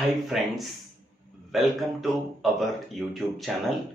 Hi friends, welcome to our YouTube channel.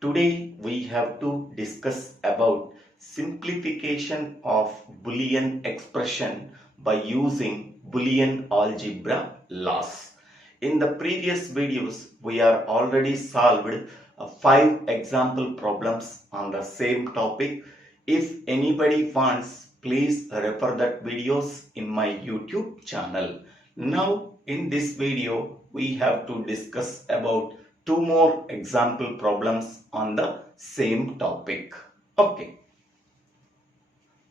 Today we have to discuss about simplification of Boolean expression by using Boolean algebra laws. In the previous videos we are already solved 5 example problems on the same topic. If anybody wants, please refer that videos in my YouTube channel. Now in this video we have to discuss about two more example problems on the same topic. Okay.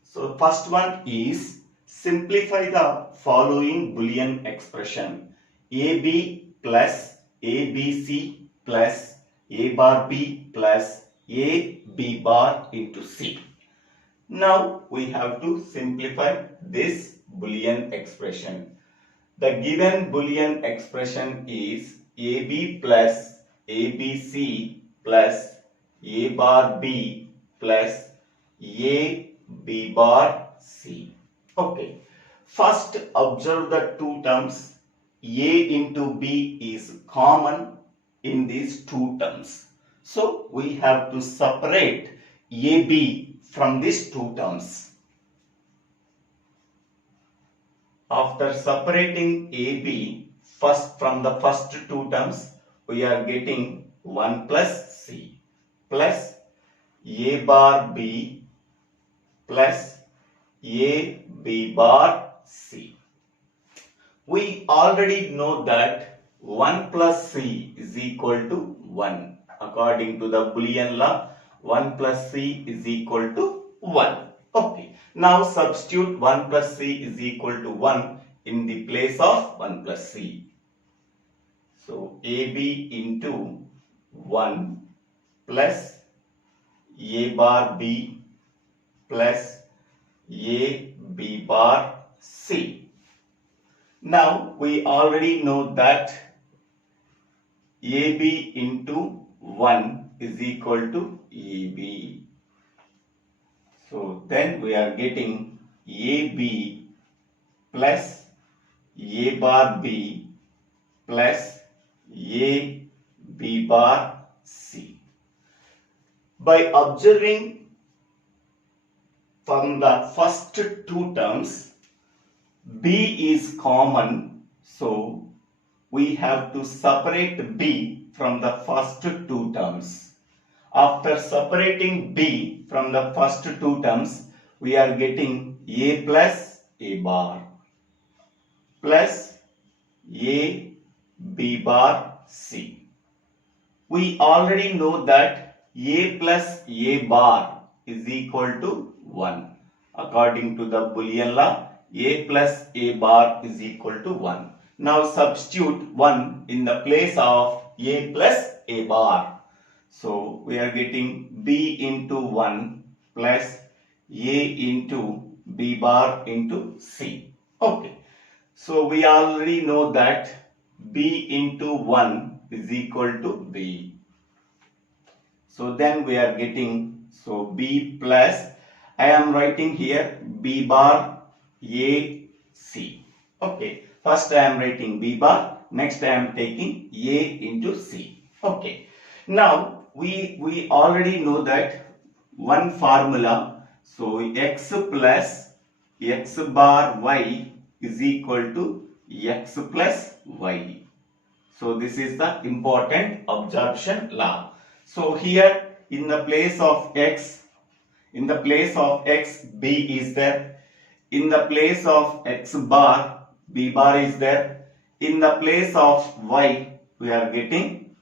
So first one is simplify the following Boolean expression AB plus ABC plus A bar B plus A B bar into C. Now we have to simplify this Boolean expression. The given Boolean expression is AB plus ABC plus A bar B plus A B bar C. Okay. First observe the two terms. A into B is common in these two terms. So we have to separate AB from these two terms. After separating AB from the first two terms, we are getting 1 plus C plus A bar B plus A B bar C. We already know that 1 plus C is equal to 1. According to the Boolean law, 1 plus C is equal to 1. Okay. Now substitute 1 plus C is equal to 1 in the place of 1 plus C. So AB into 1 plus A bar B plus A B bar C. Now we already know that AB into 1 is equal to AB. So then we are getting AB plus A bar B plus A B bar C. By observing from the first two terms, B is common, so we have to separate B from the first two terms. After separating B from the first two terms, we are getting A plus A bar plus A B bar C. We already know that A plus A bar is equal to 1. According to the Boolean law, A plus A bar is equal to 1. Now substitute 1 in the place of A plus A bar. So we are getting B into 1 plus A into B bar into C. Okay. So we already know that B into 1 is equal to B. So then we are getting, so B plus, I am writing here B bar A C. Okay. First I am writing B bar, next I am taking A into C. Okay. Now we already know that one formula, so x plus x bar y is equal to x plus y. So this is the important absorption law. So here in the place of x, B is there. In the place of x bar, B bar is there. In the place of y, we are getting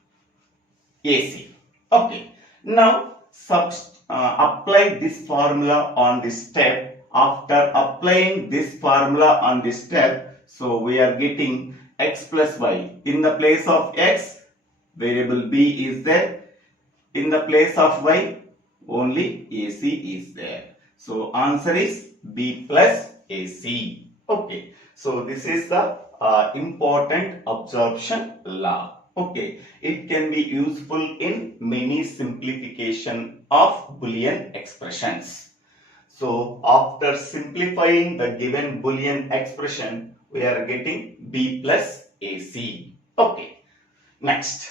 AC. Okay. Now apply this formula on this step. After applying this formula on this step, so we are getting x plus y. In the place of x, variable b is there. In the place of y, only AC is there. So answer is B plus AC. Okay. So this is the important absorption law. Okay, it can be useful in many simplification of Boolean expressions. So after simplifying the given Boolean expression, we are getting B plus AC. Okay, next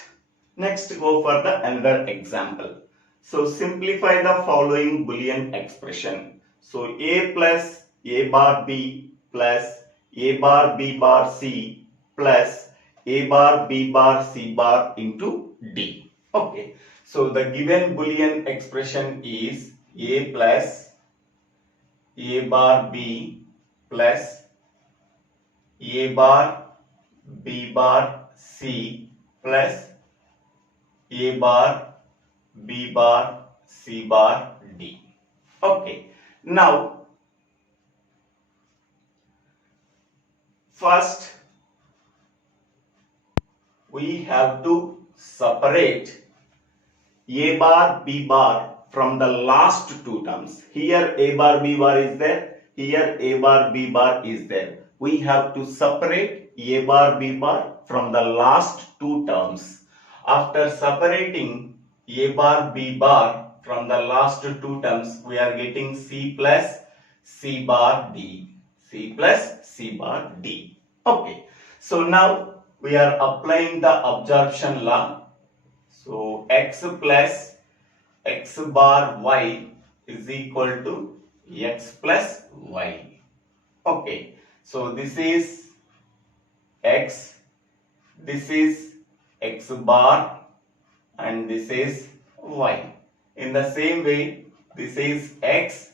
go for the another example. So simplify the following Boolean expression. So a plus a bar b plus a bar b bar c plus a bar b bar c bar into d. Okay, so the given Boolean expression is a plus a bar b plus a bar b bar c plus a bar b bar c bar d. Okay, now first we have to separate a bar b bar from the last two terms. Here a bar b bar is there, here a bar b bar is there. We have to separate a bar b bar from the last two terms. After separating a bar b bar from the last two terms, we are getting c plus c bar d. C plus c bar d. Okay, so now we are applying the absorption law. So x plus x bar y is equal to x plus y. Okay, so this is x, this is x bar and this is y. In the same way, this is x,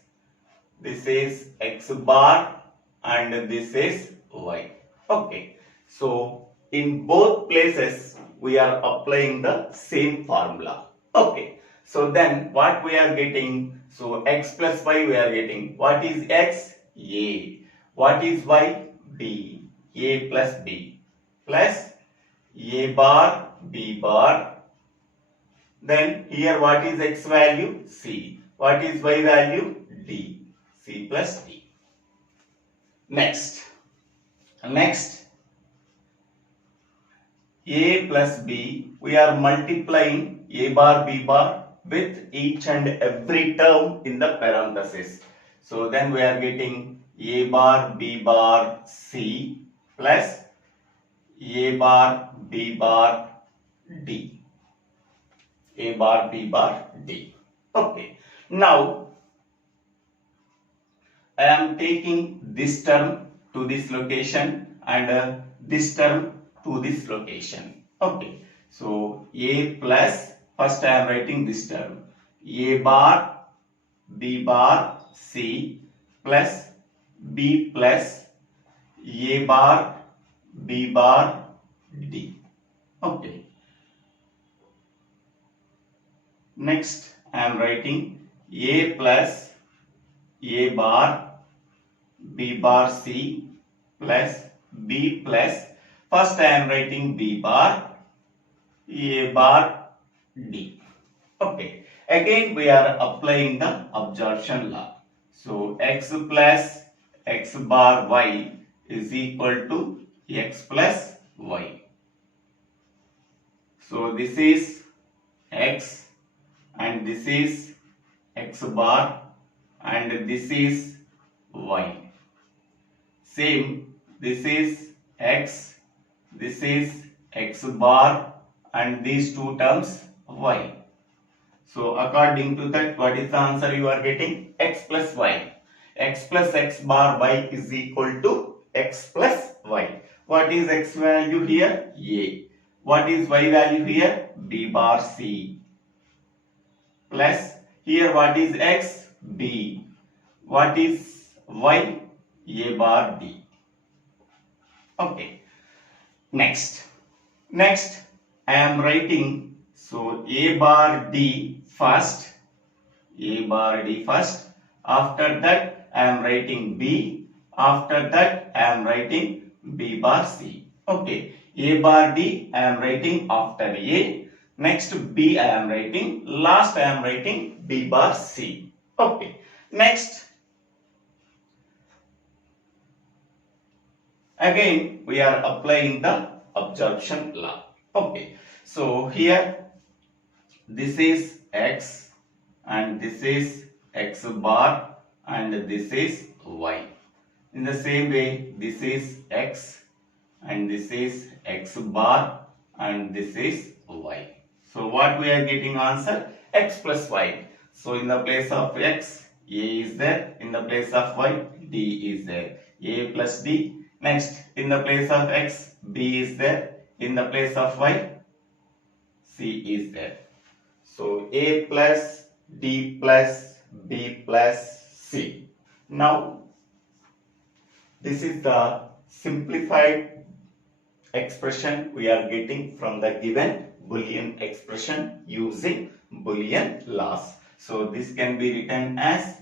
this is x bar and this is y. Okay, so in both places we are applying the same formula. Okay, so then what we are getting? So x plus y we are getting. What is x? A. What is y? B. A plus b plus a bar b bar. Then here what is x value? C. What is y value? D. C plus d. Next a plus b, we are multiplying a bar b bar with each and every term in the parenthesis. So then we are getting a bar b bar c plus a bar b bar d. A bar b bar d. Okay, now I am taking this term to this location and this term to this location. Okay, so a plus, first I am writing this term, a bar b bar c plus b plus a bar b bar d. Okay, next I am writing a plus a bar b bar c plus b plus, first I am writing b bar a bar d. Okay, again we are applying the absorption law. So x plus x bar y is equal to x plus y. So this is x and this is x bar and this is y. Same, this is x, this is x bar and these two terms y. So according to that, what is the answer you are getting? X plus y. X plus x bar y is equal to x plus y. What is x value here? A. What is y value here? B bar c. Plus here what is x? B. What is y? A bar d. Okay. Next I am writing, so a bar d first. A bar d first. After that I am writing b. After that I am writing b bar c. Okay. A bar d I am writing after a. Next b I am writing. Last I am writing b bar c. Okay. Next, again we are applying the absorption law. Okay, so here this is x and this is x bar and this is y. In the same way, this is x and this is x bar and this is y. So what we are getting answer? X plus y. So in the place of x, a is there. In the place of y, d is there. A plus d. Next, in the place of x, b is there. In the place of y, c is there. So a plus d plus b plus c. Now, this is the simplified expression we are getting from the given Boolean expression using Boolean laws. So this can be written as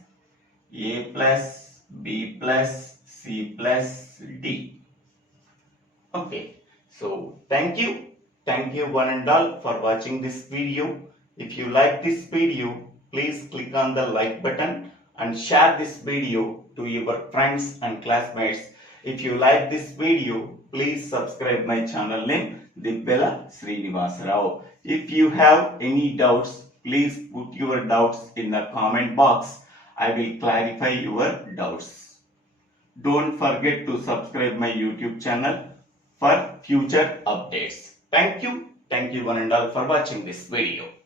a plus b plus c plus d. Okay, so thank you one and all for watching this video. If you like this video, please click on the like button and share this video to your friends and classmates. If you like this video, please subscribe my channel name Dibbela Srinivasa Rao. If you have any doubts, please put your doubts in the comment box. I will clarify your doubts. Don't forget to subscribe my YouTube channel for future updates. Thank you one and all for watching this video.